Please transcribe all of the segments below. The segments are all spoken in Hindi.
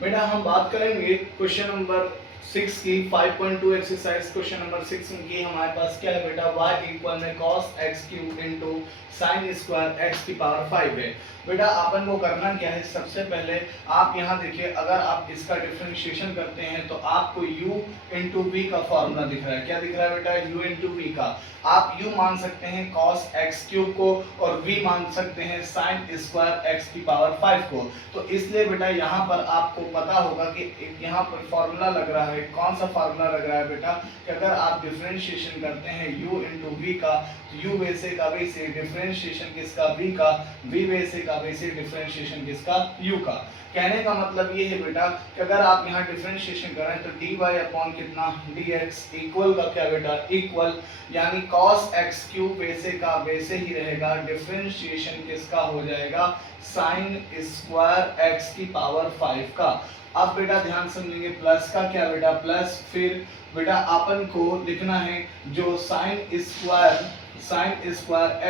बेटा हम बात करेंगे क्वेश्चन नंबर 6 की 5.2 एक्सरसाइज क्वेश्चन नंबर 6 की हमारे पास क्या है बेटा y इक्वल में cos x cube into sine square x की पावर 5 है। बेटा अपन को करना क्या है, सबसे पहले आप यहाँ देखिए, अगर आप इसका डिफरेंशिएशन करते हैं तो आपको u इंटू वी का फॉर्मूला दिख रहा है। क्या दिख रहा है बेटा? u इंटू वी का। आप u मान सकते हैं cos x क्यूब को और v मान सकते हैं साइन स्क्वायर x की पावर 5 को। तो इसलिए बेटा यहाँ पर आपको पता होगा कि यहाँ पर फॉर्मूला लग रहा है। कौन सा फॉर्मूला लग रहा है बेटा? कि अगर आप डिफरेंशिएशन करते हैं u इंटू वी का, तो u वैसे का वैसे, डिफरेंशिएशन किसका? v का, v वैसे का वैसे, डिफरेंशिएशन किसका? u का। कहने का मतलब ये है बेटा कि अगर आप यहाँ डिफरेंशिएशन करें तो dy अपॉन कितना dx इक्वल का क्या बेटा? इक्वल, यानी cos x क्यूब वैसे का वैसे ही रहेगा, डिफरेंशिएशन किसका हो जाएगा? साइन स्क्वायर x की पावर 5 का। अब बेटा ध्यान समझेंगे, प्लस का क्या बेटा? प्लस, फिर बेटा अपन को लिखना है जो साइन स्क्वायर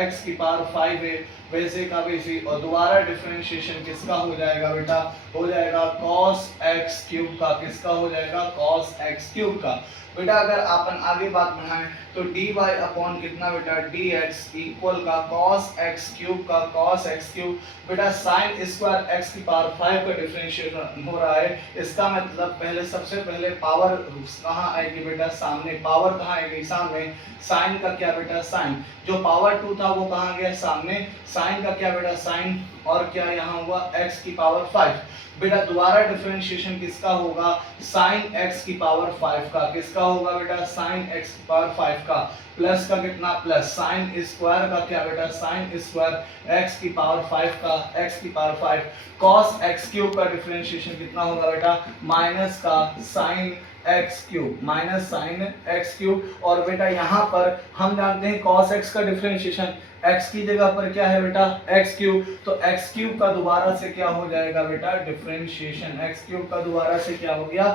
x की पावर 5 है वैसे का वैसे, और दोबारा डिफरेंशिएशन किसका हो जाएगा बेटा? हो जाएगा cos x क्यूब का। किसका हो जाएगा? cos x क्यूब का। बेटा अगर अपन आगे बात बढ़ाएं तो dy अपॉन कितना बेटा? dx इक्वल का cos x क्यूब का cos x क्यूब। बेटा साइन स्क्वायर x की पावर 5 का डिफरेंशिएशन हो रहा है, इसका मतलब पहले सबसे पहले पावर कहाँ आएगी बेटा? सामने। पावर कहाँ आएगी? सामने। साइन का क्या बेटा? साइन। जो पावर 2 था वो कहाँ गया? सामने। साइन का क्या बेटा? साइन। और क्या यहाँ हुआ? x की पावर 5। बेटा दोबारा डिफरेंशिएशन किसका होगा? साइन x की पावर 5 का। किसका होगा बेटा? साइन x की पावर 5 का। प्लस का कितना? प्लस साइन स्क्वायर का क्या बेटा? साइन स्क्वायर x की पावर 5 का, x की पावर 5। cos x क्यूब का डिफरेंशिएशन कितना होगा बेटा? माइनस का sine x cube, minus sine x cube. और बेटा यहाँ पर हम जानते हैं cos x का डिफरेंशिएशन x की जगह पर क्या है बेटा? x cube. तो x क्यूब का दोबारा से क्या हो जाएगा बेटा? डिफरेंशिएशन। x क्यूब का दोबारा से क्या हो गया?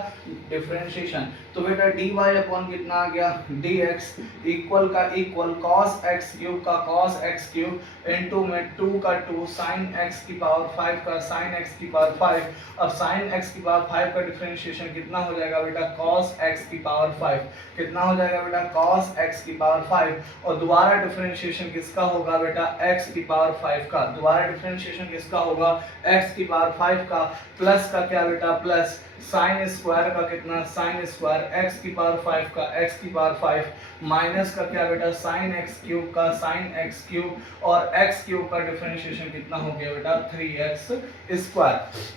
डिफरेंशिएशन। तो बेटा dy अपॉन कितना आ गया? dx इक्वल का इक्वल cos x क्यूब का cos x क्यूब इंटू में 2 का 2 साइन x की पावर 5 का साइन x की पावर 5। अब साइन x की पावर 5 का डिफरेंशिएशन कितना हो जाएगा बेटा? cos x की पावर 5। कितना हो जाएगा बेटा? cos x की पावर 5। और दोबारा डिफरेंशिएशन किसका होगा बेटा? x की पावर 5 का। दोबारा डिफरेंशिएशन किसका होगा? x की पावर 5 का। प्लस का क्या बेटा? प्लस साइन स्क्वायर का कितना? साइन स्क्वायर x की पावर 5 का, x की पावर 5। माइनस का क्या बेटा? साइन x क्यूब का साइन x क्यूब। और x क्यूब का डिफरेंशिएशन कितना हो गया बेटा? 3x square.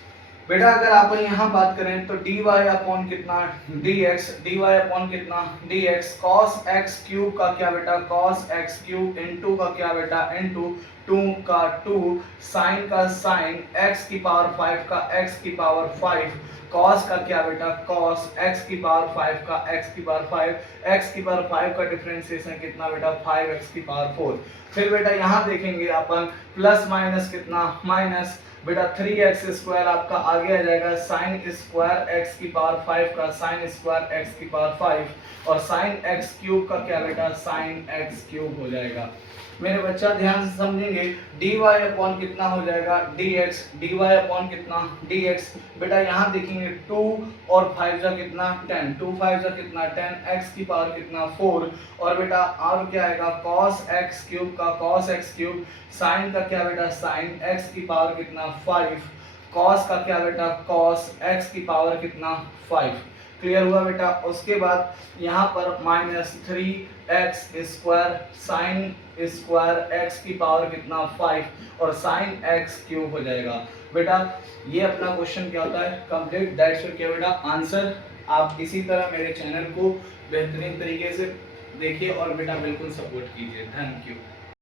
बेटा अगर आप यहाँ बात करें तो dy अपॉन कितना? dx, dy अपॉन कितना? dx cos x क्यूब का क्या बेटा? cos x क्यूब इंटू का क्या बेटा? इंटू 2 का 2 साइन का साइन x की पावर 5 का x की पावर 5। cos का क्या बेटा? cos x की पावर 5 का x की पावर 5। x की पावर 5 का डिफरेंशिएशन कितना बेटा? 5x की पावर 4। फिर बेटा यहाँ देखेंगे अपन प्लस माइनस कितना? माइनस। बेटा 3x स्क्वायर आपका आगे आ जाएगा साइन स्क्वायर x की पावर 5 का साइन स्क्वायर x की पावर 5। और साइन x क्यूब का क्या बेटा? साइन x क्यूब हो जाएगा। मेरे बच्चा ध्यान से समझेंगे, dy अपॉन कितना हो जाएगा? dx, dy अपॉन कितना? dx। बेटा यहाँ देखेंगे 2 और 5 जा कितना? 10, 2 5 जा कितना? 10, x की पावर कितना? 4। और बेटा और क्या आएगा? cos x क्यूब का cos x क्यूब। साइन का क्या बेटा? साइन x की पावर कितना? 5। cos का क्या बेटा? cos x की पावर कितना? 5। क्लियर हुआ बेटा? उसके बाद यहाँ पर minus 3x square sine square x की पावर कितना? 5 और साइन x क्यूब हो जाएगा। बेटा ये अपना क्वेश्चन क्या होता है? कंप्लीट। दैट्स क्या बेटा? आंसर। आप इसी तरह मेरे चैनल को बेहतरीन तरीके से देखिए और बेटा बिल्कुल सपोर्ट कीजिए। Thank you.